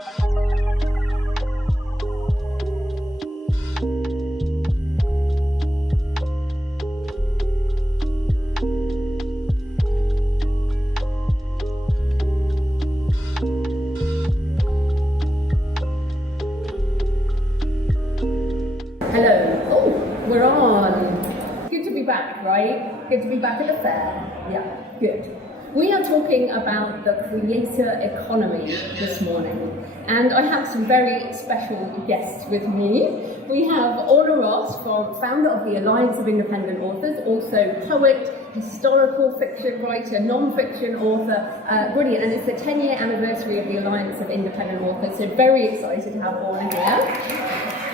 Hello. Oh, we're on. Good to be back, right? Good to be back at the fair. Yeah, good. We are talking about the creator economy this morning, and I have some very special guests with me. We have Orna, founder of the Alliance of Independent Authors, also poet, historical fiction writer, non-fiction author, brilliant, and it's the 10-year anniversary of the Alliance of Independent Authors, so very excited to have Orna here.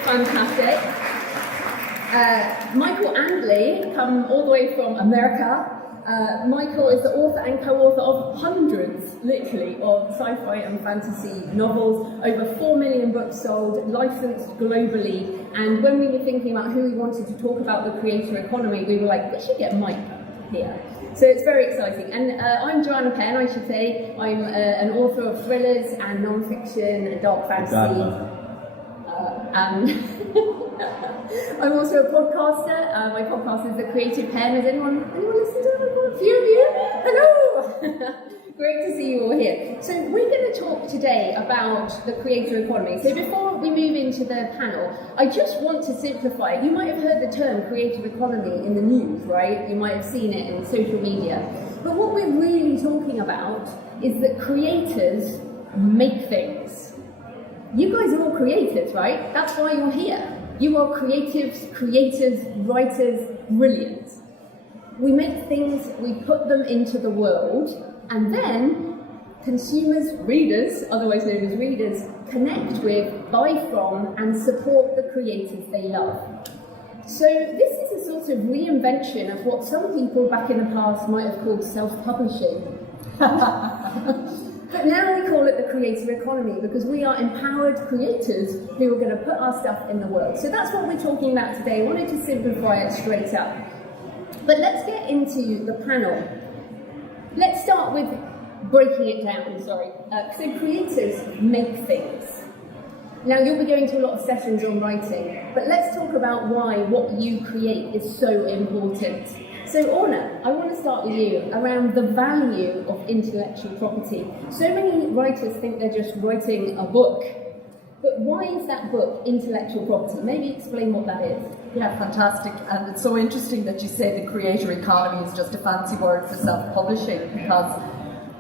Fantastic. Michael Anderlé, come all the way from America. Michael is the author and co-author of hundreds, literally, of sci-fi and fantasy novels, over 4 million books sold, licensed globally, and when we were thinking about who we wanted to talk about the creator economy, we were like, we should get Mike here. So it's very exciting. And I'm Joanna Penn, I should say. I'm an author of thrillers and non-fiction and dark fantasy. I'm also a podcaster. My podcast is The Creative Penn. Has anyone listened to it? A few of you? Hello! Great to see you all here. So we're going to talk today about the creator economy. So before we move into the panel, I just want to simplify it. You might have heard the term creative economy in the news, right? You might have seen it in social media. But what we're really talking about is that creators make things. You guys are all creators, right? That's why you're here. You are creatives, creators, writers, brilliant. We make things, we put them into the world, and then consumers, readers, otherwise known as readers, connect with, buy from, and support the creators they love. So this is a sort of reinvention of what some people back in the past might have called self-publishing. But now we call it the creator economy because we are empowered creators who are going to put our stuff in the world. So that's what we're talking about today. I wanted to simplify it straight up. But let's get into the panel. Let's start with breaking it down, So creators make things. Now you'll be going to a lot of sessions on writing, but let's talk about why what you create is so important. So Orna, I want to start with you around the value of intellectual property. So many writers think they're just writing a book, but why is that book intellectual property? Maybe explain what that is. Yeah, fantastic. And it's so interesting that you say the creator economy is just a fancy word for self-publishing, because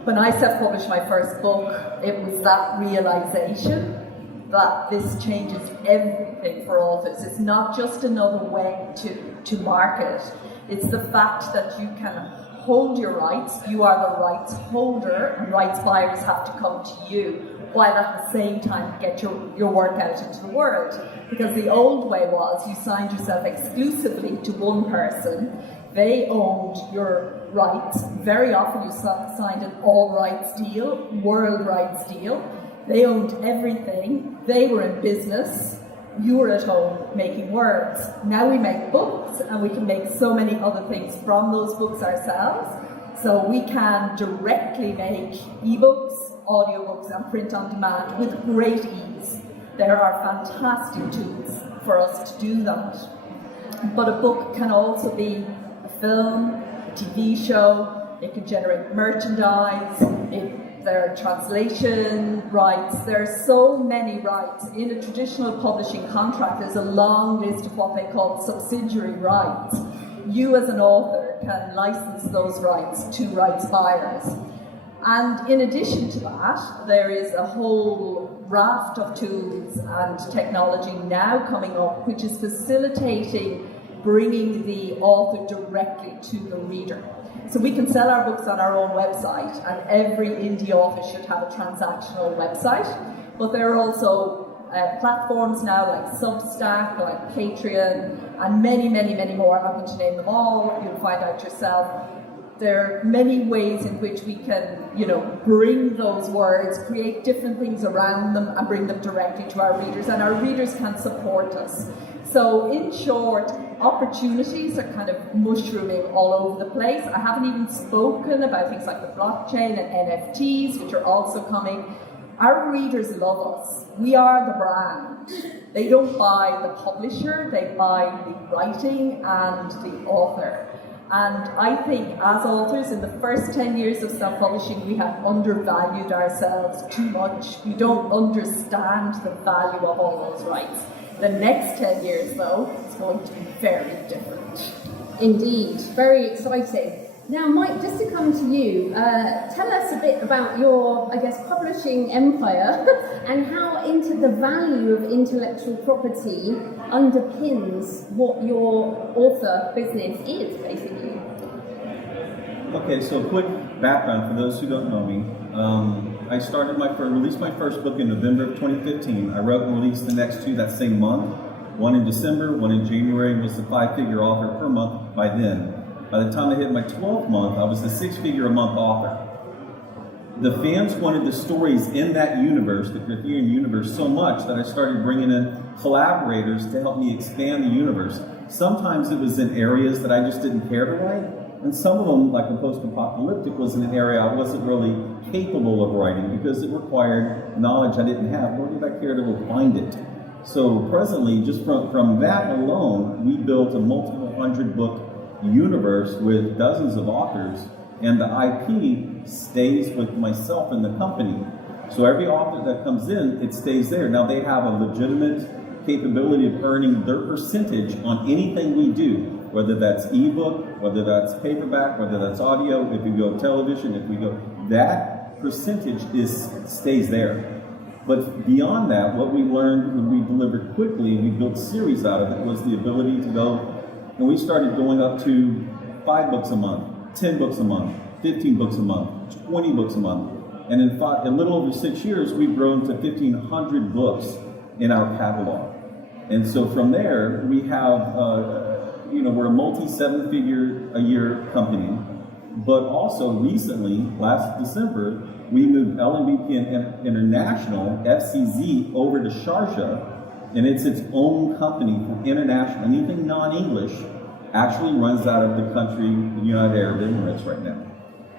when I self-published my first book, it was that realization that this changes everything for authors. It's not just another way to market. It's the fact that you can hold your rights, you are the rights holder, and rights buyers have to come to you, while at the same time get your work out into the world. Because the old way was you signed yourself exclusively to one person, they owned your rights. Very often you signed an all rights deal, world rights deal. They owned everything, they were in business, you were at home making words. Now we make books and we can make so many other things from those books ourselves. So we can directly make ebooks, audiobooks and print on demand with great ease. There are fantastic tools for us to do that. But a book can also be a film, a TV show, it can generate merchandise, there are translation rights, there are so many rights. In a traditional publishing contract, there's a long list of what they call subsidiary rights. You as an author can license those rights to rights buyers. And in addition to that, there is a whole raft of tools and technology now coming up, which is facilitating bringing the author directly to the reader. So we can sell our books on our own website, and every indie author should have a transactional website. But there are also platforms now like Substack, like Patreon, and many, many, many more. I'm not going to name them all. You'll find out yourself. There are many ways in which we can, bring those words, create different things around them, and bring them directly to our readers, and our readers can support us. So in short, opportunities are kind of mushrooming all over the place. I haven't even spoken about things like the blockchain and NFTs, which are also coming. Our readers love us. We are the brand. They don't buy the publisher, they buy the writing and the author. And I think as authors, in the first 10 years of self-publishing, we have undervalued ourselves too much. We don't understand the value of all those rights. The next 10 years, though, is going to be very different. Indeed, very exciting. Now, Mike, just to come to you, tell us a bit about your, I guess, publishing empire and how the value of intellectual property underpins what your author business is, basically. Okay, so quick background for those who don't know me. I released my first book in November of 2015. I wrote and released the next two that same month. One in December, one in January, and was the 5-figure author per month by then. By the time I hit my 12th month, I was the 6-figure a month author. The fans wanted the stories in that universe, the Criterion universe, so much that I started bringing in collaborators to help me expand the universe. Sometimes it was in areas that I just didn't care to write, and some of them, like the post-apocalyptic, was in an area I wasn't really capable of writing because it required knowledge I didn't have, nor did I care to go find it. So presently, just from that alone, we built a multiple 100-book universe with dozens of authors, and the IP stays with myself and the company. So every author that comes in, it stays there. Now they have a legitimate capability of earning their percentage on anything we do, whether that's ebook, whether that's paperback, whether that's audio, if we go television, that percentage stays there. But beyond that, what we learned when we delivered quickly, we built series out of it, was the ability to go. And we started going up to 5 books a month, 10 books a month, 15 books a month, 20 books a month. And in a little over 6 years, we've grown to 1,500 books in our catalog. And so from there, we have, we're a multi-7-figure-a-year company. But also recently, last December, we moved LMBP International, FCZ, over to Sharjah. And it's its own company for international. Anything non-English actually runs out of the country, the United Arab Emirates right now.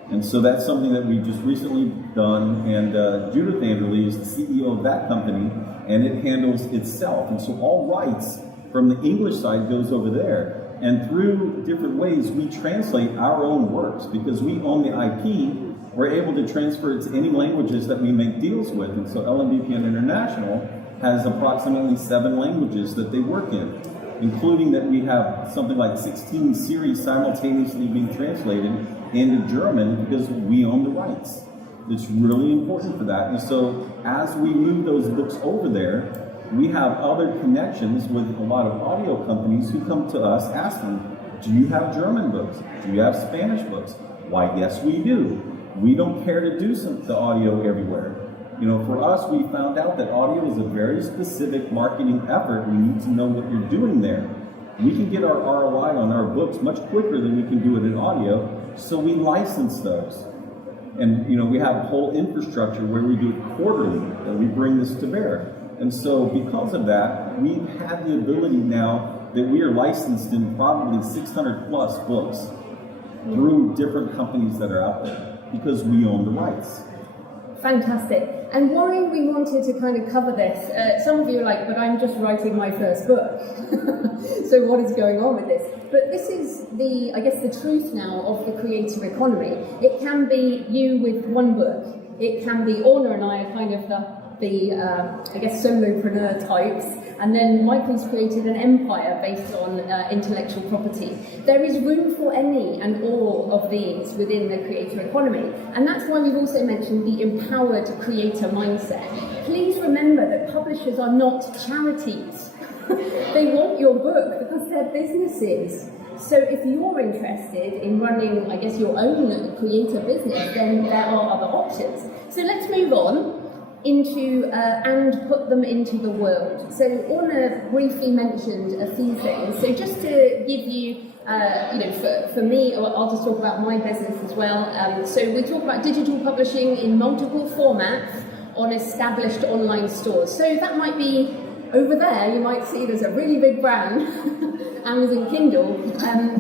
And so that's something that we've just recently done. And Judith Anderlé is the CEO of that company, and it handles itself. And so all rights from the English side goes over there. And through different ways, we translate our own works. Because we own the IP, we're able to transfer it to any languages that we make deals with. And so LMBP International has approximately 7 languages that they work in, including that we have something like 16 series simultaneously being translated into German because we own the rights. It's really important for that. And so as we move those books over there, we have other connections with a lot of audio companies who come to us asking, do you have German books? Do you have Spanish books? Why, yes, we do. We don't care to do the audio everywhere. For us, we found out that audio is a very specific marketing effort. We need to know what you're doing there. We can get our ROI on our books much quicker than we can do it in audio, so we license those. And, we have a whole infrastructure where we do it quarterly, and we bring this to bear. And so because of that, we've had the ability now that we are licensed in probably 600 plus books through different companies that are out there because we own the rights. Fantastic. And why we wanted to kind of cover this, some of you are like, but I'm just writing my first book. So what is going on with this? But this is the truth now of the creator economy. It can be you with one book. It can be Orna and I are kind of the solopreneur types, and then Michael's created an empire based on intellectual property. There is room for any and all of these within the creator economy, and that's why we've also mentioned the empowered creator mindset. Please remember that publishers are not charities. They want your book because they're businesses. So if you're interested in running, your own creator business, then there are other options. So let's move on into and put them into the world. So Orna briefly mentioned a few things. So just to give you, for me, I'll just talk about my business as well. So we talk about digital publishing in multiple formats on established online stores. So that might be over there. You might see there's a really big brand, Amazon Kindle,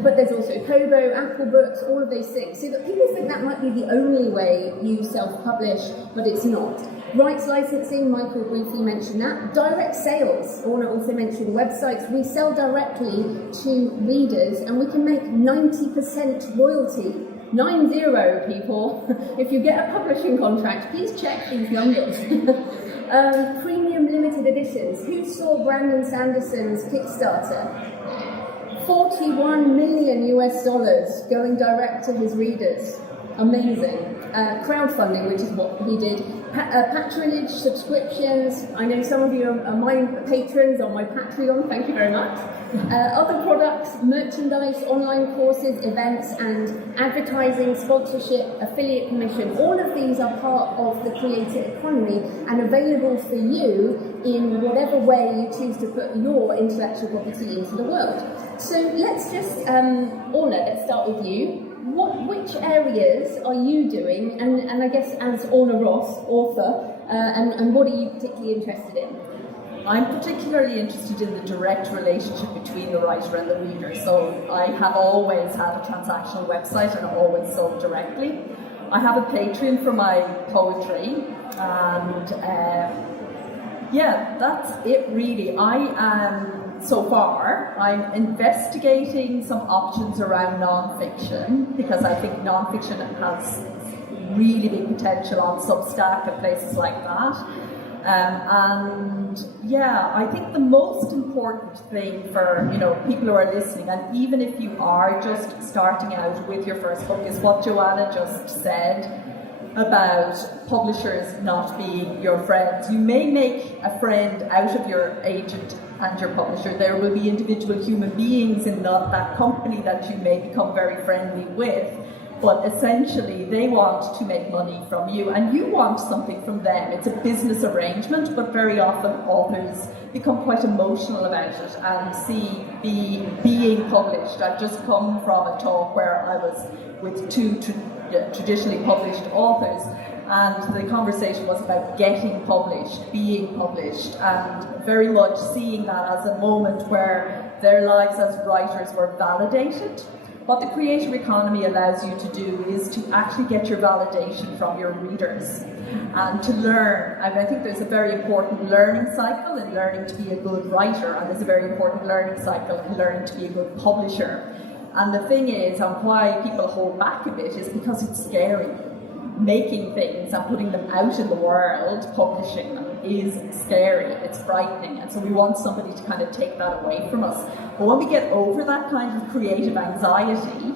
but there's also Kobo, Apple Books, all of those things. So that people think that might be the only way you self-publish, but it's not. Rights licensing, Michael briefly mentioned that. Direct sales, Orna also mentioned websites. We sell directly to readers and we can make 90% royalty. 90 people. If you get a publishing contract, please check these numbers. Premium limited editions. Who saw Brandon Sanderson's Kickstarter? $41 million going direct to his readers. Amazing. Crowdfunding, which is what he did. Patronage, subscriptions. I know some of you are my patrons on my Patreon. Thank you very much. Other products, merchandise, online courses, events, and advertising, sponsorship, affiliate commission. All of these are part of the creative economy and available for you in whatever way you choose to put your intellectual property into the world. So let's just, Orna, let's start with you. Which areas are you doing, and I guess as Orna Ross, author, and what are you particularly interested in? I'm particularly interested in the direct relationship between the writer and the reader. So I have always had a transactional website and I've always sold directly. I have a Patreon for my poetry, and that's it really. So far, I'm investigating some options around non-fiction because I think non-fiction has really big potential on Substack and places like that. I think the most important thing for people who are listening, and even if you are just starting out with your first book, is what Joanna just said about publishers not being your friends. You may make a friend out of your agent and your publisher. There will be individual human beings in that company that you may become very friendly with, but essentially they want to make money from you and you want something from them. It's a business arrangement, but very often authors become quite emotional about it and see being published. I've just come from a talk where I was with two traditionally published authors, and the conversation was about getting published, being published, and very much seeing that as a moment where their lives as writers were validated. What the creative economy allows you to do is to actually get your validation from your readers and to learn. I think there's a very important learning cycle in learning to be a good writer, and there's a very important learning cycle in learning to be a good publisher. And the thing is, and why people hold back a bit, is because it's scary. Making things and putting them out in the world, publishing them, is scary, it's frightening, and so we want somebody to kind of take that away from us. But when we get over that kind of creative anxiety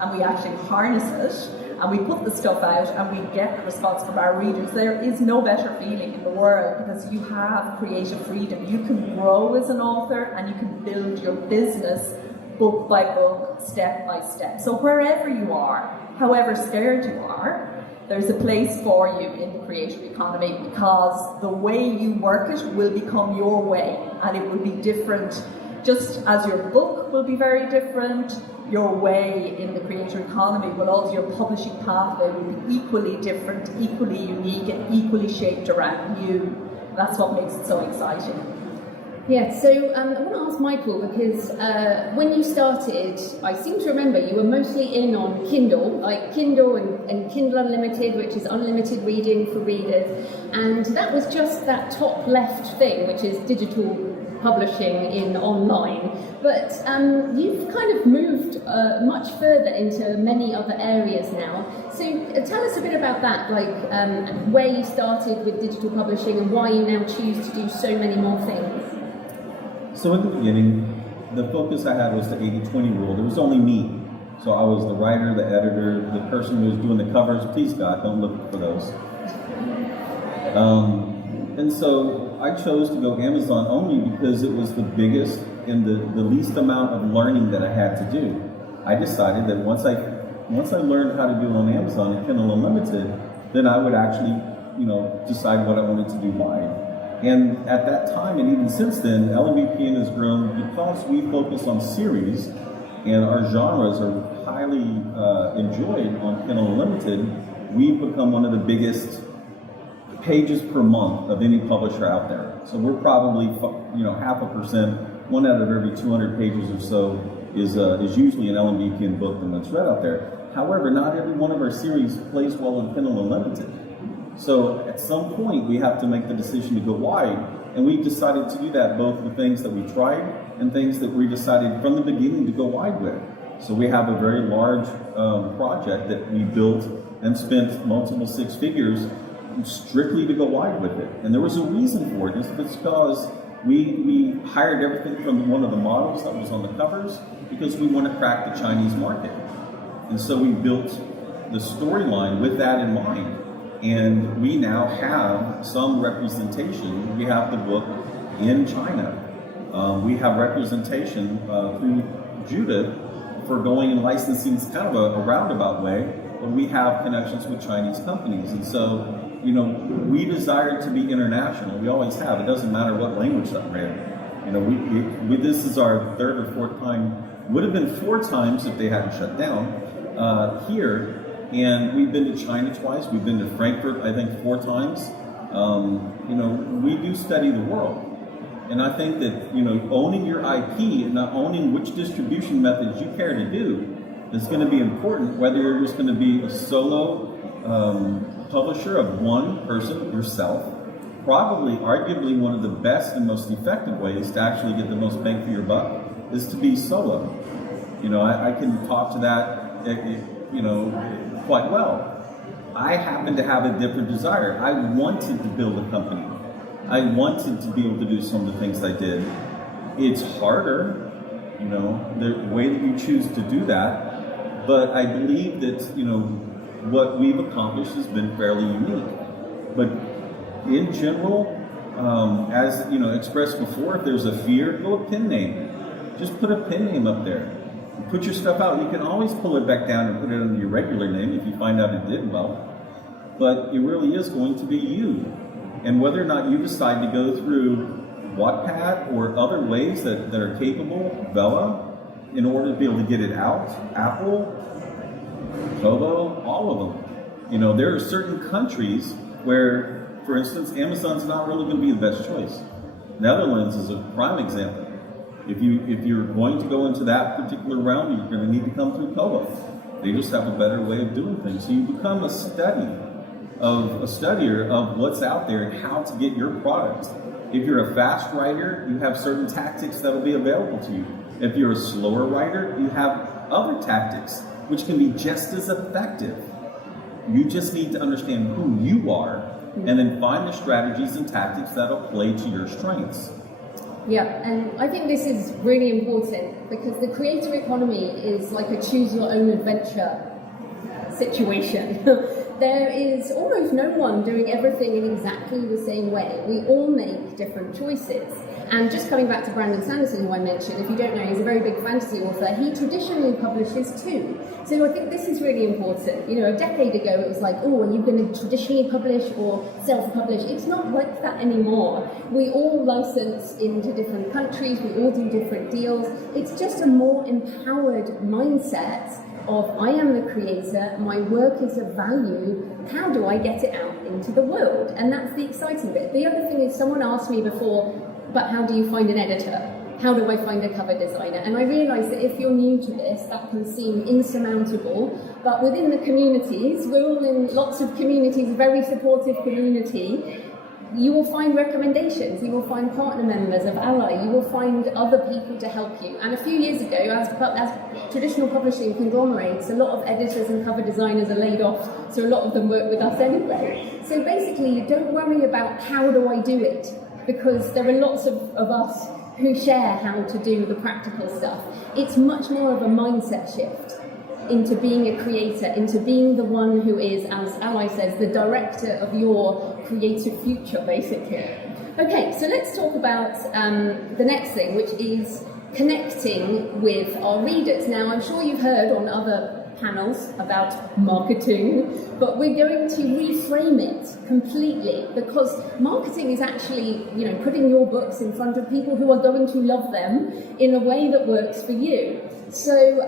and we actually harness it and we put the stuff out and we get the response from our readers, there is no better feeling in the world, because you have creative freedom. You can grow as an author and you can build your business book by book, step by step. So wherever you are, however scared you are, there's a place for you in the creative economy, because the way you work it will become your way, and it will be different. Just as your book will be very different, your way in the creative economy will also, your publishing pathway will be equally different, equally unique, and equally shaped around you. That's what makes it so exciting. Yeah, so I want to ask Michael, because when you started, I seem to remember you were mostly in on Kindle, like Kindle and Kindle Unlimited, which is unlimited reading for readers, and that was just that top left thing, which is digital publishing in online. But you've kind of moved much further into many other areas now. So tell us a bit about that, like where you started with digital publishing and why you now choose to do so many more things. So in the beginning, the focus I had was the 80-20 rule. There was only me. So I was the writer, the editor, the person who was doing the covers. Please, God, don't look for those. And so I chose to go Amazon only because it was the biggest and the least amount of learning that I had to do. I decided that once I learned how to do it on Amazon and Kindle Unlimited, then I would actually, decide what I wanted to do live. And at that time, and even since then, LMBPN has grown because we focus on series, and our genres are highly enjoyed on Kindle Unlimited. We've become one of the biggest pages per month of any publisher out there. So we're probably 0.5%. One out of every 200 pages or so is usually an LMBPN book that's read out there. However, not every one of our series plays well in Kindle Unlimited. So at some point, we have to make the decision to go wide. And we decided to do that, both the things that we tried and things that we decided from the beginning to go wide with. So we have a very large project that we built and spent multiple six figures strictly to go wide with it. And there was a reason for it. It's because we hired everything from one of the models that was on the covers because we want to crack the Chinese market. And so we built the storyline with that in mind. And we now have some representation. We have the book in China. We have representation through Judith for going and licensing. It's kind of a roundabout way, but we have connections with Chinese companies. And so, we desire to be international. We always have. It doesn't matter what language that we're in. This is our third or fourth time. Would have been 4 times if they hadn't shut down here. And we've been to China twice. We've been to Frankfurt, I think, 4 times. We do study the world. And I think that, owning your IP and not owning which distribution methods you care to do is going to be important, whether you're just going to be a solo publisher of one person, yourself. Probably, arguably, one of the best and most effective ways to actually get the most bang for your buck is to be solo. I can talk to that, quite well. I happen to have a different desire. I wanted to build a company. I wanted to be able to do some of the things I did. It's harder, the way that you choose to do that, but I believe that, what we've accomplished has been fairly unique. But in general, as expressed before, if there's a fear, go a pen name. Just put a pen name up there. Put your stuff out. You can always pull it back down and put it under your regular name if you find out it did well. But it really is going to be you. And whether or not you decide to go through Wattpad or other ways that are capable, Vela, in order to be able to get it out, Apple, Kobo, all of them. There are certain countries where, for instance, Amazon's not really going to be the best choice. Netherlands is a prime example. If you're going to go into that particular realm, you're going to need to come through Kobo. They just have a better way of doing things. So you become a studier of what's out there and how to get your product. If you're a fast writer, you have certain tactics that will be available to you. If you're a slower writer, you have other tactics which can be just as effective. You just need to understand who you are and then find the strategies and tactics that'll play to your strengths. Yeah, and I think this is really important because the creator economy is like a choose your own adventure situation. There is almost no one doing everything in exactly the same way. We all make different choices. And just coming back to Brandon Sanderson, who I mentioned, if you don't know, he's a very big fantasy author. He traditionally publishes too. So I think this is really important. A decade ago it was like, oh, are you going to traditionally publish or self-publish? It's not like that anymore. We all license into different countries. We all do different deals. It's just a more empowered mindset of I am the creator, my work is of value, how do I get it out into the world? And that's the exciting bit. The other thing is, someone asked me before, but how do you find an editor? How do I find a cover designer? And I realise that if you're new to this, that can seem insurmountable, but within the communities, we're all in lots of communities, a very supportive community, you will find recommendations, you will find partner members of Ally, you will find other people to help you. And a few years ago, as traditional publishing conglomerates, a lot of editors and cover designers are laid off, so a lot of them work with us anyway. So basically, don't worry about how do I do it, because there are lots of us who share how to do the practical stuff. It's much more of a mindset shift into being a creator, into being the one who is, as Ally says, the director of your creative future, basically. Okay, so let's talk about the next thing, which is connecting with our readers. Now, I'm sure you've heard on other panels about marketing, but we're going to reframe it completely, because marketing is actually, putting your books in front of people who are going to love them in a way that works for you. So,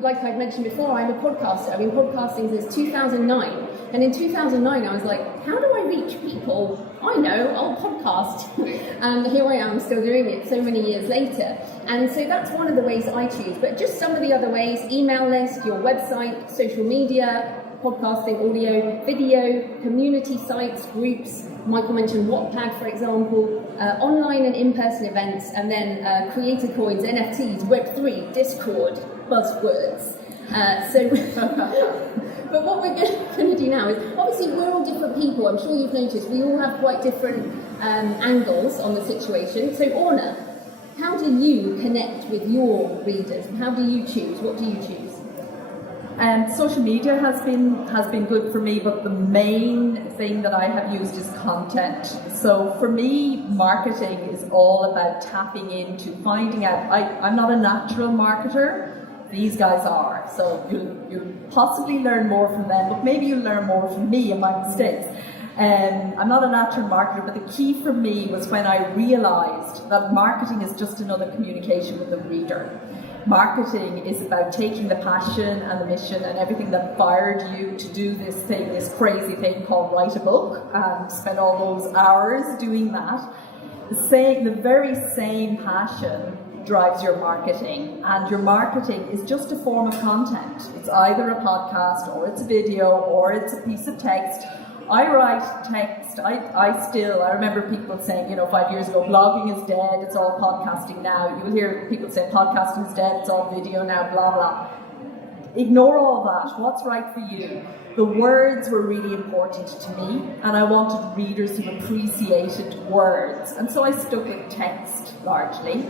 like I mentioned before, I'm a podcaster. I've been podcasting since 2009. And in 2009, I was like, how do I reach people? I know, I'll podcast. And here I am still doing it so many years later. And so that's one of the ways I choose. But just some of the other ways: email list, your website, social media, podcasting, audio, video, community sites, groups. Michael mentioned Wattpad, for example, online and in-person events, and then creator coins, NFTs, Web3, Discord, buzzwords. But what we're going to do now is, obviously we're all different people. I'm sure you've noticed we all have quite different angles on the situation. So Orna, how do you connect with your readers? How do you choose? What do you choose? Social media has been good for me, but the main thing that I have used is content. So for me, marketing is all about tapping into, finding out. I'm not a natural marketer. These guys are. So you'll possibly learn more from them, but maybe you'll learn more from me and my mistakes. I'm not a natural marketer, but the key for me was when I realized that marketing is just another communication with the reader. Marketing is about taking the passion and the mission and everything that fired you to do this thing, this crazy thing called write a book, and spend all those hours doing that. The very same passion drives your marketing, and your marketing is just a form of content. It's either a podcast, or it's a video, or it's a piece of text. I write text. I remember people saying, 5 years ago, blogging is dead, it's all podcasting now. You will hear people say podcasting is dead, it's all video now, blah, blah. Ignore all that. What's right for you? The words were really important to me, and I wanted readers who appreciated words. And so I stuck with text largely.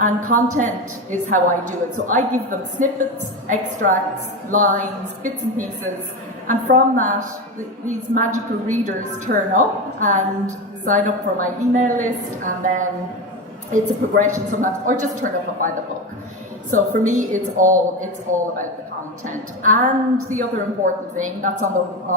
And content is how I do it. So I give them snippets, extracts, lines, bits and pieces, and from that, these magical readers turn up and sign up for my email list, and then it's a progression sometimes, or just turn up and buy the book. So for me, it's all about the content. And the other important thing, that's on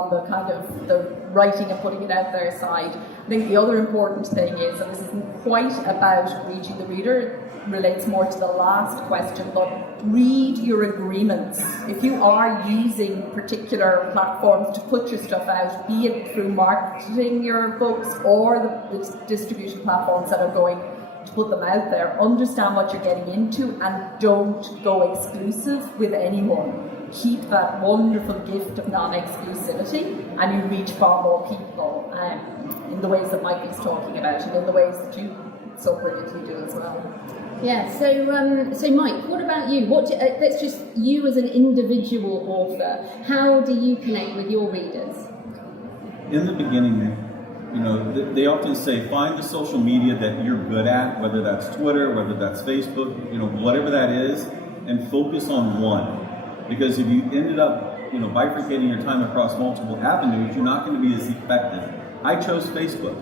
the kind of the writing and putting it out there side. I think the other important thing is, and this isn't quite about reaching the reader, it relates more to the last question, but read your agreements. If you are using particular platforms to put your stuff out, be it through marketing your books or the distribution platforms that are going to put them out there, understand what you're getting into and don't go exclusive with anyone. Keep that wonderful gift of non-exclusivity, and you reach far more people in the ways that Mike is talking about, and in the ways that you so brilliantly do as well. Yeah, so Mike, what about you? That's just you as an individual author. How do you connect with your readers? In the beginning, they often say find the social media that you're good at, whether that's Twitter, whether that's Facebook, whatever that is, and focus on one. Because if you ended up, bifurcating your time across multiple avenues, you're not going to be as effective. I chose Facebook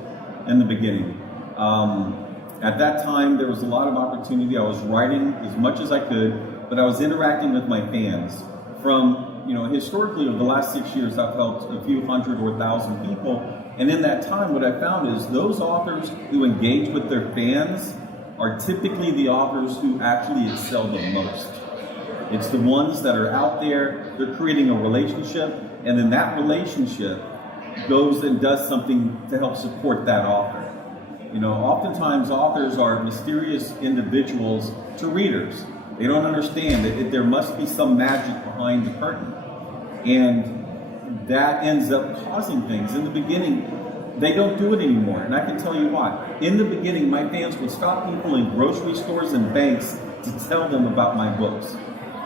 in the beginning. At that time, there was a lot of opportunity. I was writing as much as I could, but I was interacting with my fans. From, historically, over the last 6 years, I've helped a few hundred or 1,000 people. And in that time, what I found is those authors who engage with their fans are typically the authors who actually excel the most. It's the ones that are out there, they're creating a relationship, and then that relationship goes and does something to help support that author. Oftentimes authors are mysterious individuals to readers. They don't understand that there must be some magic behind the curtain. And that ends up causing things. In the beginning, they don't do it anymore. And I can tell you why. In the beginning, my fans would stop people in grocery stores and banks to tell them about my books.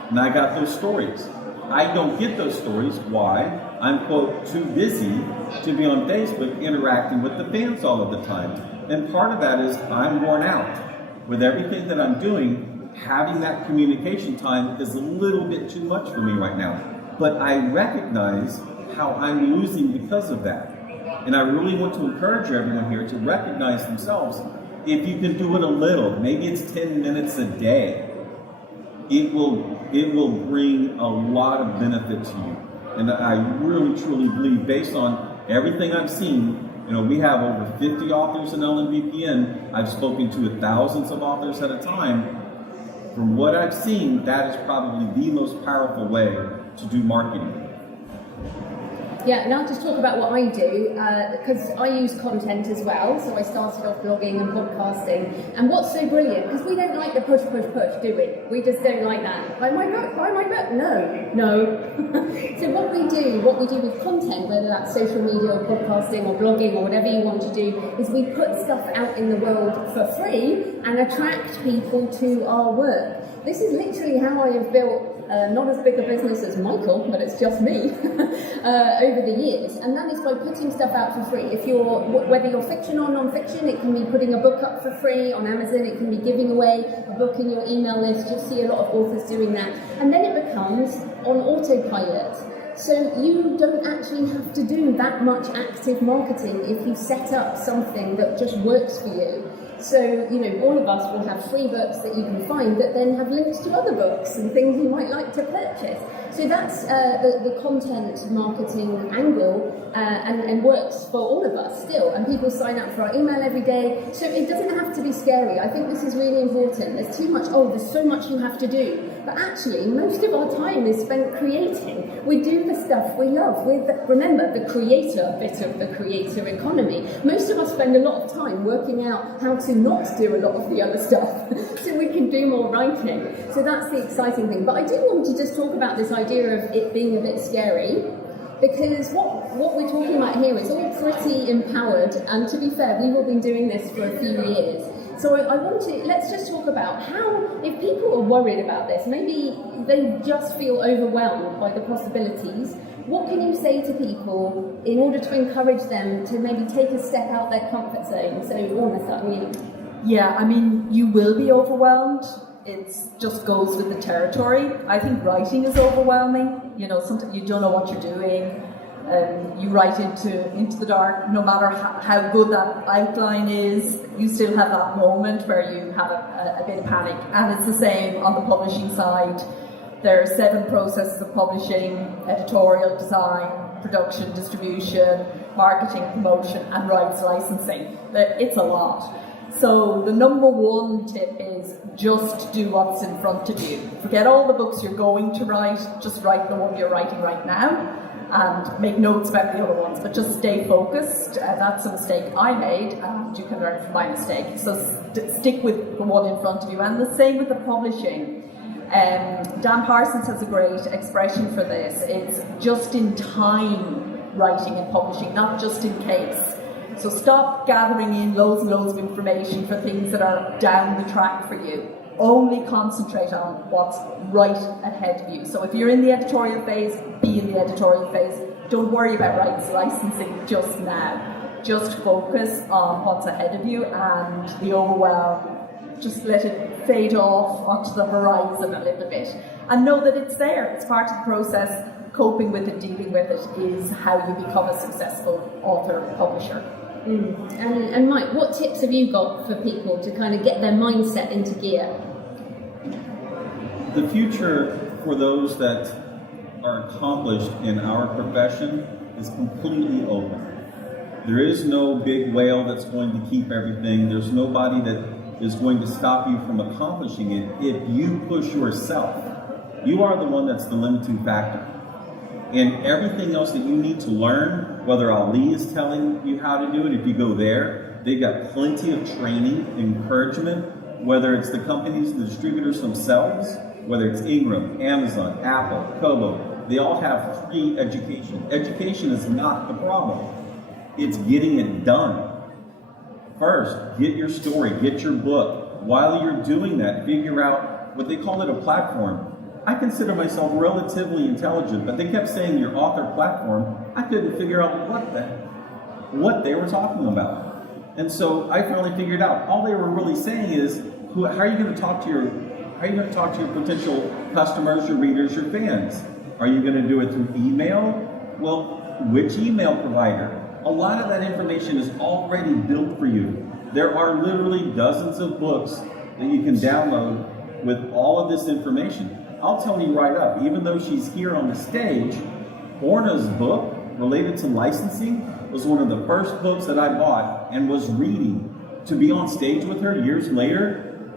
And I got those stories. I don't get those stories. Why? I'm, quote, too busy to be on Facebook interacting with the fans all of the time. And part of that is I'm worn out. With everything that I'm doing, having that communication time is a little bit too much for me right now. But I recognize how I'm losing because of that. And I really want to encourage everyone here to recognize themselves. If you can do it a little, maybe it's 10 minutes a day, it will bring a lot of benefit to you. And I really, truly believe, based on everything I've seen, we have over 50 authors in LNVPN. I've spoken to thousands of authors at a time. From what I've seen, that is probably the most powerful way to do marketing. Yeah, and I'll just talk about what I do, because I use content as well. So I started off blogging and podcasting. And what's so brilliant, because we don't like the push, do we? We just don't like that. Buy my book, no. So what we do with content, whether that's social media or podcasting or blogging or whatever you want to do, is we put stuff out in the world for free and attract people to our work. This is literally how I have built not as big a business as Michael, but it's just me, over the years. And that is by putting stuff out for free. Whether you're fiction or non-fiction, it can be putting a book up for free on Amazon, it can be giving away a book in your email list. You'll see a lot of authors doing that. And then it becomes on autopilot. So you don't actually have to do that much active marketing if you set up something that just works for you. So, all of us will have free books that you can find that then have links to other books and things you might like to purchase. So that's the content marketing angle and works for all of us still. And people sign up for our email every day. So it doesn't have to be scary. I think this is really important. There's too much, there's so much you have to do. But actually, most of our time is spent creating. We do the stuff we love. Remember, the creator bit of the creator economy. Most of us spend a lot of time working out how to not do a lot of the other stuff so we can do more writing. So that's the exciting thing. But I do want to just talk about this idea of it being a bit scary, because what we're talking about here is all pretty empowered, and to be fair, we've all been doing this for a few years. So let's just talk about how, if people are worried about this, maybe they just feel overwhelmed by the possibilities, what can you say to people in order to encourage them to maybe take a step out their comfort zone? So, Orna, start with you. Yeah, you will be overwhelmed. It just goes with the territory. I think writing is overwhelming. Sometimes you don't know what you're doing. You write into the dark. No matter how good that outline is, you still have that moment where you have a bit of panic. And it's the same on the publishing side. There are 7 processes of publishing: editorial, design, production, distribution, marketing, promotion, and rights licensing. It's a lot. So the number one tip is just do what's in front of you. Forget all the books you're going to write, just write the one you're writing right now and make notes about the other ones, but just stay focused. That's a mistake I made, and you can learn from my mistake. So stick with the one in front of you, and the same with the publishing. Dan Parsons has a great expression for this. It's just in time writing and publishing, not just in case. So stop gathering in loads and loads of information for things that are down the track for you. Only concentrate on what's right ahead of you. So if you're in the editorial phase, be in the editorial phase. Don't worry about rights licensing just now. Just focus on what's ahead of you, and the overwhelm, just let it fade off onto the horizon a little bit. And know that it's there. It's part of the process. Coping with it, dealing with it is how you become a successful author, publisher. And Mike, what tips have you got for people to kind of get their mindset into gear? The future for those that are accomplished in our profession is completely open. There is no big whale that's going to keep everything. There's nobody that is going to stop you from accomplishing it if you push yourself. You are the one that's the limiting factor. And everything else that you need to learn, whether Ali is telling you how to do it, if you go there, they've got plenty of training, encouragement, whether it's the companies, the distributors themselves, whether it's Ingram, Amazon, Apple, Kobo, they all have free education. Education is not the problem. It's getting it done. First, get your story, get your book. While you're doing that, figure out what they call it, a platform. I consider myself relatively intelligent, but they kept saying your author platform. I couldn't figure out what they were talking about. And so I finally figured out all they were really saying is, how are you going to talk to your potential customers, your readers, your fans? Are you going to do it through email? Well, which email provider? A lot of that information is already built for you. There are literally dozens of books that you can download with all of this information. I'll tell you right up, even though she's here on the stage, Orna's book related to licensing was one of the first books that I bought and was reading. To be on stage with her years later,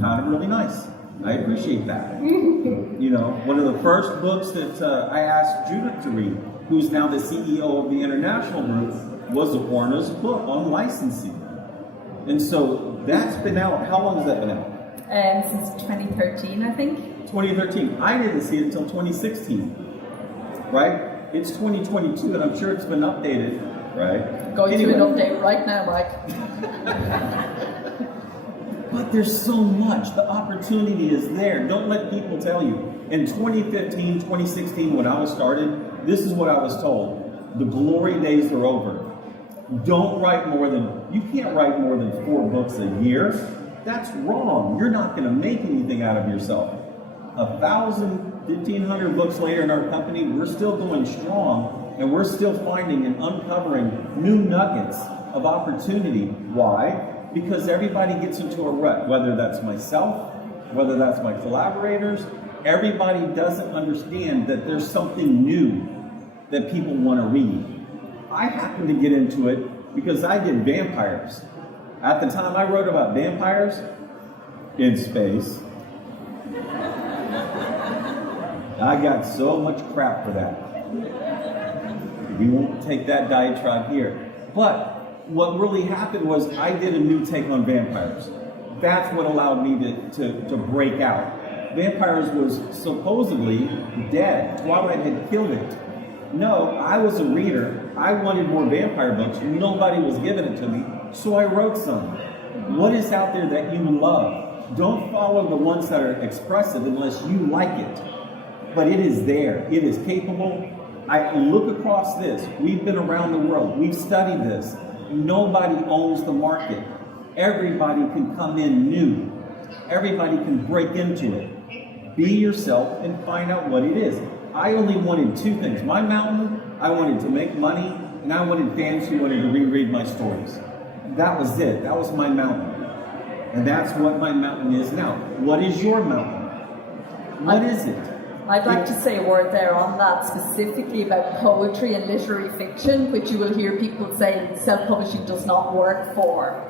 kind of really nice. I appreciate that. One of the first books that I asked Judith to read. who's now the CEO of the international group, was Orna's book on licensing. And so that's been out. How long has that been out? Since 2013, I think. 2013. I didn't see it until 2016. Right? It's 2022, and I'm sure it's been updated. Right? Going through an update right now, Mike. But there's so much. The opportunity is there. Don't let people tell you. In 2015, 2016, when I was started, this is what I was told. The glory days are over. You can't write more than 4 books a year. That's wrong. You're not going to make anything out of yourself. 1,000, 1,500 books later in our company, we're still going strong, and we're still finding and uncovering new nuggets of opportunity. Why? Because everybody gets into a rut, whether that's myself, whether that's my collaborators. Everybody doesn't understand that there's something new that people want to read. I happened to get into it because I did vampires. At the time I wrote about vampires in space. I got so much crap for that. We won't take that diatribe here. But what really happened was I did a new take on vampires. That's what allowed me to break out. Vampires was supposedly dead. Twilight had killed it. No, I was a reader. I wanted more vampire books. Nobody was giving it to me, so I wrote some. What is out there that you love? Don't follow the ones that are expressive unless you like it. But it is there. It is capable. I look across this. We've been around the world. We've studied this. Nobody owns the market. Everybody can come in new. Everybody can break into it. Be yourself and find out what it is. I only wanted 2 things. My mountain, I wanted to make money, and I wanted fans who wanted to reread my stories. That was it. That was my mountain. And that's what my mountain is now. What is your mountain? What is it? I'd like to say a word there on that, specifically about poetry and literary fiction, which you will hear people say self-publishing does not work for,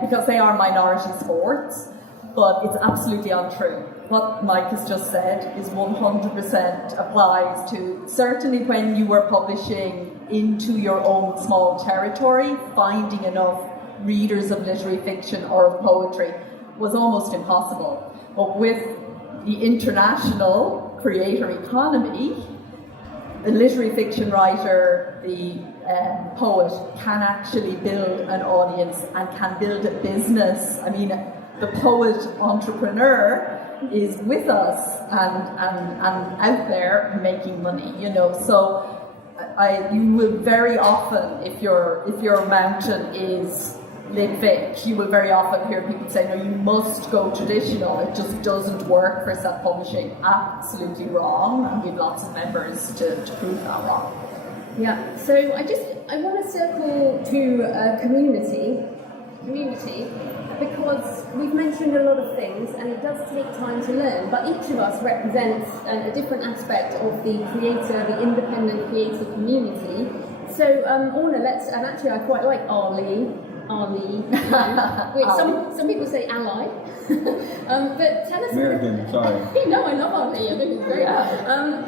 because they are minority sports, but it's absolutely untrue. What Mike has just said is 100% applies to, certainly when you were publishing into your own small territory, finding enough readers of literary fiction or of poetry was almost impossible. But with the international creator economy, the literary fiction writer, the poet can actually build an audience and can build a business. I mean, the poet entrepreneur is with us and out there making money, you know. So you will very often, if your mountain is lit-fic, you will very often hear people say, no, you must go traditional, it just doesn't work for self-publishing. Absolutely wrong, and we have lots of members to prove that wrong. Yeah, so I want to circle to community, because we've mentioned a lot of things and it does take time to learn, but each of us represents a different aspect of the creator, the independent creator community. So Orna, and actually I quite like Arlie, which some people say ally. But tell us American, sorry. No, I love Arlie, I think it's great.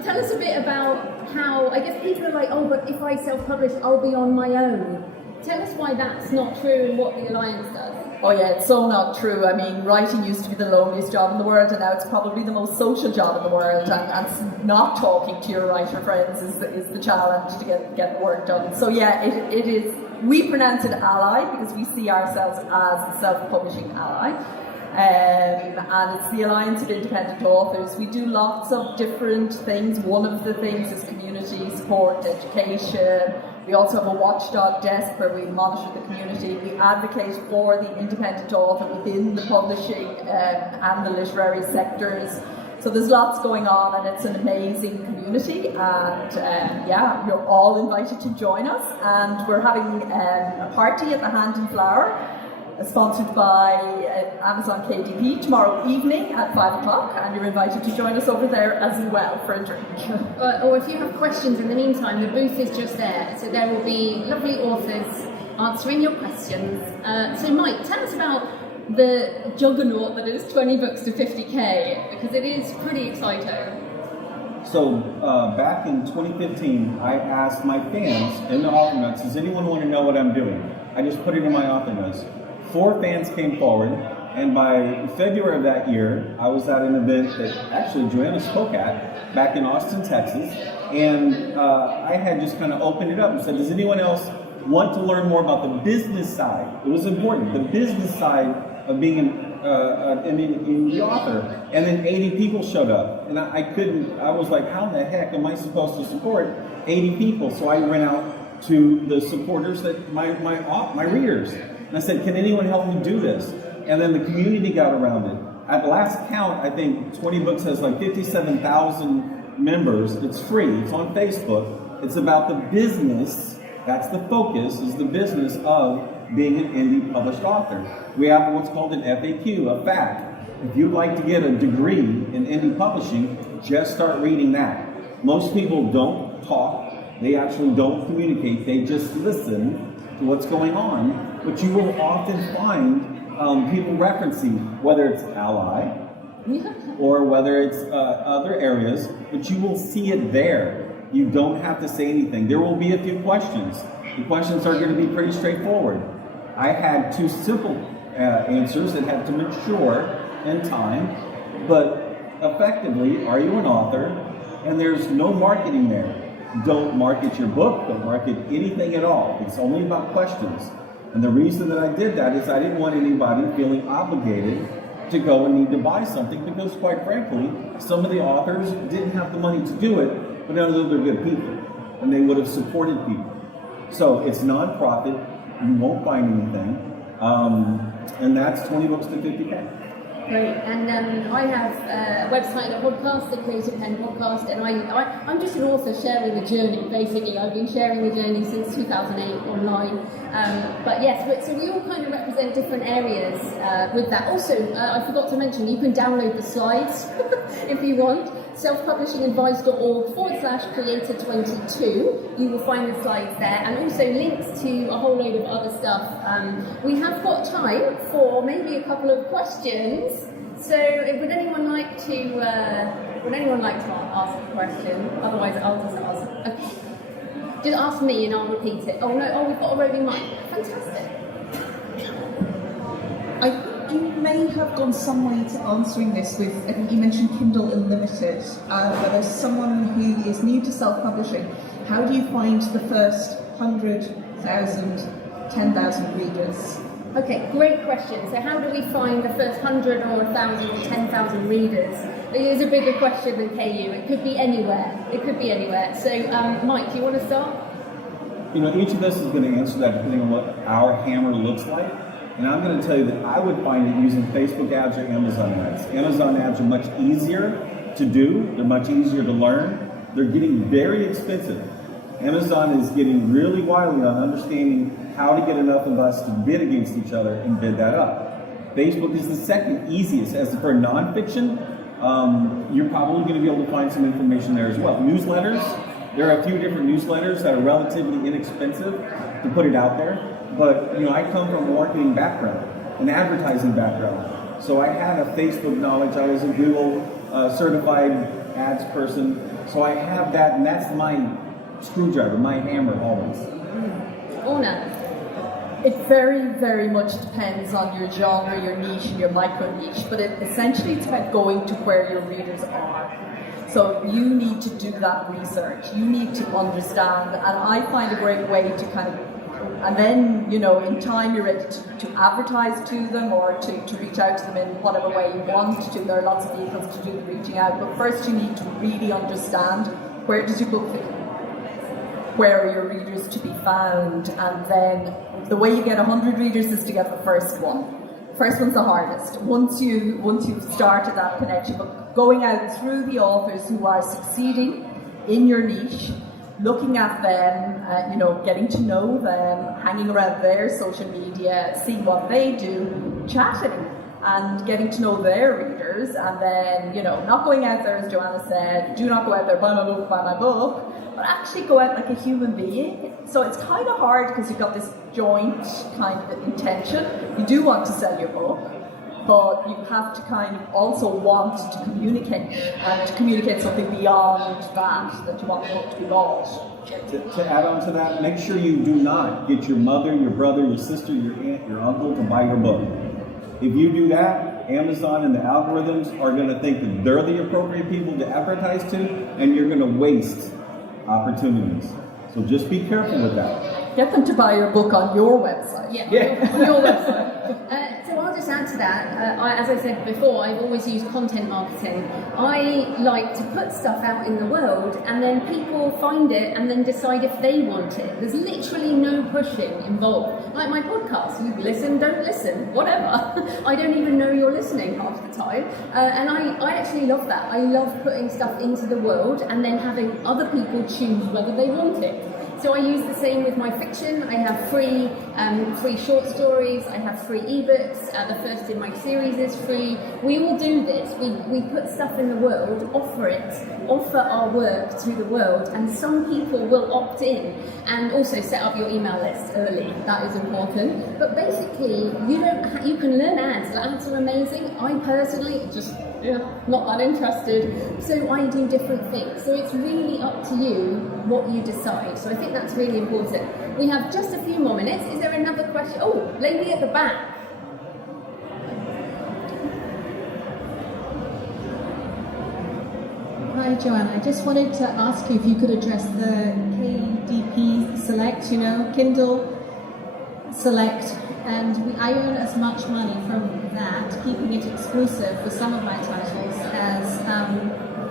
Tell us a bit about how, I guess people are like, oh, but if I self-publish, I'll be on my own. Tell us why that's not true and what the Alliance does. Oh yeah, it's so not true. I mean, writing used to be the loneliest job in the world, and now it's probably the most social job in the world, and not talking to your writer friends is the challenge to get the work done. So yeah, it is. We pronounce it ally because we see ourselves as a self-publishing ally. And it's the Alliance of Independent Authors. We do lots of different things. One of the things is community support, education. We also have a watchdog desk where we monitor the community. We advocate for the independent author within the publishing and the literary sectors. So there's lots going on, and it's an amazing community. And you're all invited to join us. And we're having a party at the Hand and Flower, sponsored by Amazon Kdp tomorrow evening at 5 o'clock, and you're invited to join us over there as well for a drink. Or if you have questions in the meantime, the booth is just there, so there will be lovely authors answering your questions. So Mike, tell us about the juggernaut that is 20 books to 50k, because it is pretty exciting. So back in 2015, I asked my fans in the author notes, does anyone want to know what I'm doing? I just put it in my author notes. 4 fans came forward, and by February of that year, I was at an event that actually Joanna spoke at back in Austin, Texas, and I had just kind of opened it up and said, does anyone else want to learn more about the business side? It was important, the business side of being an indie author. And then 80 people showed up, and I was like, how in the heck am I supposed to support 80 people? So I went out to the supporters, that my readers, and I said, can anyone help me do this? And then the community got around it. At last count, I think 20 Books has like 57,000 members. It's free. It's on Facebook. It's about the business. That's the focus, is the business of being an indie published author. We have what's called an FAQ, a FAQ. If you'd like to get a degree in indie publishing, just start reading that. Most people don't talk. They actually don't communicate. They just listen to what's going on. But you will often find people referencing, whether it's Ally or whether it's other areas, but you will see it there. You don't have to say anything. There will be a few questions. The questions are going to be pretty straightforward. I had 2 simple answers that had to mature in time, but effectively, are you an author? And there's no marketing there. Don't market your book, don't market anything at all. It's only about questions. And the reason that I did that is I didn't want anybody feeling obligated to go and need to buy something, because quite frankly, some of the authors didn't have the money to do it, but none of them are good people, and they would have supported people. So it's nonprofit, you won't find anything, and that's 20 books to 50K. Great, and I have a website, a podcast, the Creative Penn podcast, and I'm just an author sharing the journey, basically. I've been sharing the journey since 2008 online. But yes, so we all kind of represent different areas with that. Also, I forgot to mention, you can download the slides if you want. selfpublishingadvice.org/creator22. You will find the slides there, and also links to a whole load of other stuff. We have got time for maybe a couple of questions. So, would anyone like to ask a question? Otherwise, I'll just ask. Okay. Just ask me, and I'll repeat it. Oh no! Oh, we've got a roving mic. Fantastic. I think you may have gone some way to answering this with, I think you mentioned Kindle Unlimited. Whether someone who is new to self-publishing, how do you find the first 100,000, 10,000 readers? Okay, great question. So how do we find the first 100 or 1,000 or 10,000 readers? It is a bigger question than KU. It could be anywhere. So, Mike, do you want to start? You know, each of us is going to answer that depending on what our hammer looks like. And I'm going to tell you that I would find it using Facebook ads or Amazon ads. Amazon ads are much easier to do. They're much easier to learn. They're getting very expensive. Amazon is getting really wily on understanding how to get enough of us to bid against each other and bid that up. Facebook is the second easiest. As for nonfiction, you're probably going to be able to find some information there as well. Newsletters, there are a few different newsletters that are relatively inexpensive to put it out there. But, you know, I come from a marketing background, an advertising background. So I had a Facebook knowledge. I was a Google certified ads person. So I have that, and that's my screwdriver, my hammer always. Orna. It very, very much depends on your genre, your niche, and your micro niche, but essentially it's about going to where your readers are. So you need to do that research. You need to understand, and I find a great way to kind of, and then, you know, in time you're ready to advertise to them or to reach out to them in whatever way you want to. There are lots of vehicles to do the reaching out, but first you need to really understand, where does your book fit? Where are your readers to be found? And then the way you get 100 readers is to get the first one. First one's the hardest. Once you've started that connection, but going out through the authors who are succeeding in your niche, looking at them, getting to know them, hanging around their social media, seeing what they do, chatting and getting to know their readers, and then, not going out there, as Joanna said, do not go out there, buy my book, but actually go out like a human being. So it's kind of hard because you've got this joint kind of intention. You do want to sell your book, but you have to kind of also want to communicate, and to communicate something beyond that you want the book to be bought. To add on to that, make sure you do not get your mother, your brother, your sister, your aunt, your uncle to buy your book. If you do that, Amazon and the algorithms are going to think that they're the appropriate people to advertise to, and you're going to waste opportunities. So just be careful with that. Get them to buy your book on your website. Yeah. On your website. So I'll just add to that. As I said before, I've always used content marketing. I like to put stuff out in the world, and then people find it and then decide if they want it. There's literally no pushing involved. Like my podcast, you listen, don't listen, whatever. I don't even know you're listening half the time. And I actually love that. I love putting stuff into the world and then having other people choose whether they want it. So I use the same with my fiction. I have free short stories. I have free ebooks. The first in my series is free. We all do this. We put stuff in the world, offer our work to the world, and some people will opt in and also set up your email list early. That is important. But basically, you can learn ads. Ads are amazing. I personally not that interested. So I do different things. So it's really up to you what you decide. So I think that's really important. We have just a few more minutes. Is there another question? Oh, lady at the back. Hi, Joanna. I just wanted to ask you if you could address the Kdp Select, Kindle Select, and I earn as much money from that, keeping it exclusive for some of my titles, as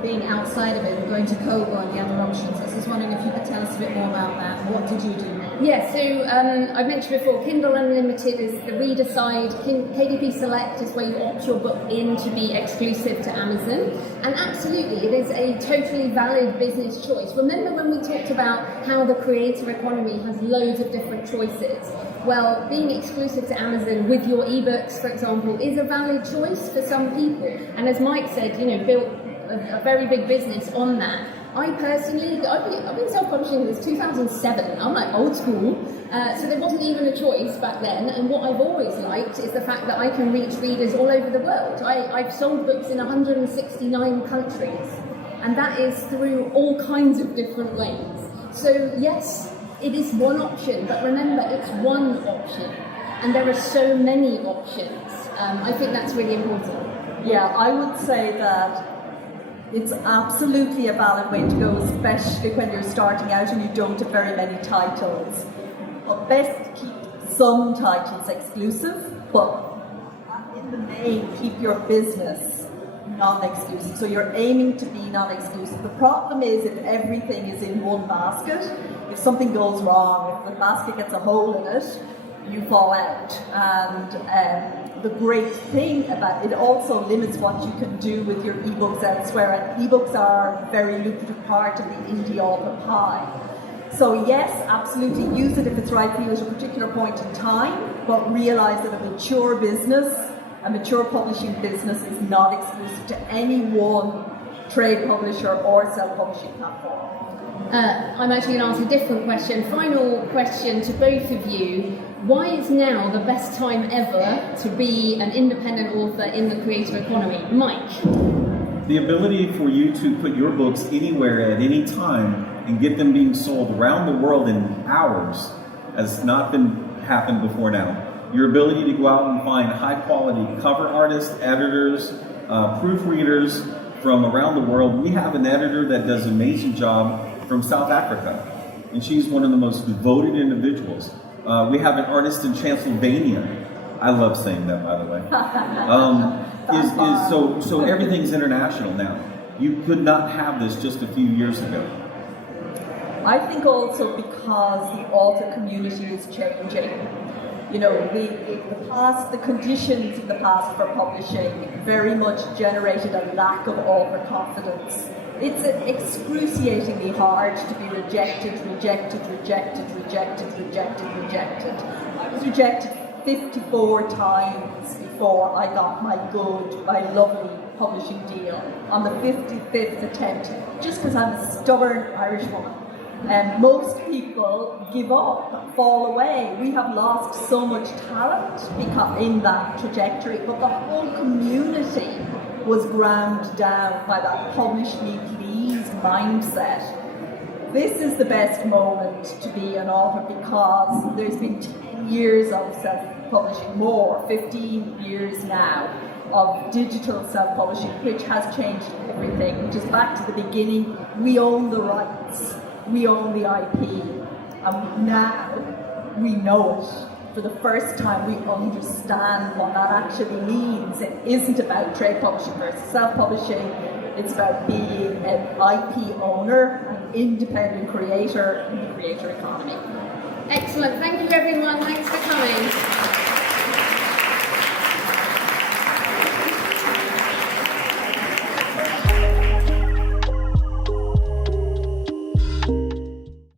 being outside of it and going to Kobo and the other options. I was just wondering if you could tell us a bit more about that. What did you do? Yeah, so I mentioned before, Kindle Unlimited is the reader side. Kdp Select is where you opt your book in to be exclusive to Amazon. And absolutely, it is a totally valid business choice. Remember when we talked about how the creator economy has loads of different choices? Well, being exclusive to Amazon with your ebooks, for example, is a valid choice for some people. And as Mike said, built a very big business on that. I personally, I've been self-publishing since 2007. I'm like old school, so there wasn't even a choice back then. And what I've always liked is the fact that I can reach readers all over the world. I've sold books in 169 countries, and that is through all kinds of different ways. So yes, it is one option, but remember, it's one option, and there are so many options. I think that's really important. Yeah, I would say that it's absolutely a valid way to go, especially when you're starting out and you don't have very many titles. But best to keep some titles exclusive, but in the main, keep your business non-exclusive. So you're aiming to be non-exclusive. The problem is if everything is in one basket, if something goes wrong, if the basket gets a hole in it, you fall out. And the great thing about it also limits what you can do with your ebooks elsewhere, and ebooks are a very lucrative part of the indie author pie. So yes, absolutely use it if it's right for you at a particular point in time, but realize that a mature business, a mature publishing business, is not exclusive to any one trade publisher or self-publishing platform. I'm actually going to ask a different question. Final question to both of you. Why is now the best time ever to be an independent author in the creator economy? Mike? The ability for you to put your books anywhere at any time and get them being sold around the world in hours has not happened before now. Your ability to go out and find high quality cover artists, editors, proofreaders from around the world. We have an editor that does an amazing job from South Africa, and she's one of the most devoted individuals. We have an artist in Transylvania. I love saying that, by the way. So everything's international now. You could not have this just a few years ago. I think also because the author community is changing. The conditions in the past for publishing very much generated a lack of author confidence. It's excruciatingly hard to be rejected. I was rejected 54 times before I got my lovely publishing deal on the 55th attempt, just because I'm a stubborn Irish woman. And most people give up, fall away. We have lost so much talent in that trajectory, but the whole community was ground down by that publish me please mindset. This is the best moment to be an author because there's been 10 years of self-publishing, more, 15 years now of digital self-publishing, which has changed everything, which is back to the beginning. We own the rights, we own the IP, and now we know it. For the first time, we understand what that actually means. It isn't about trade publishing versus self-publishing. It's about being an IP owner, an independent creator in the creator economy. Excellent. Thank you, everyone.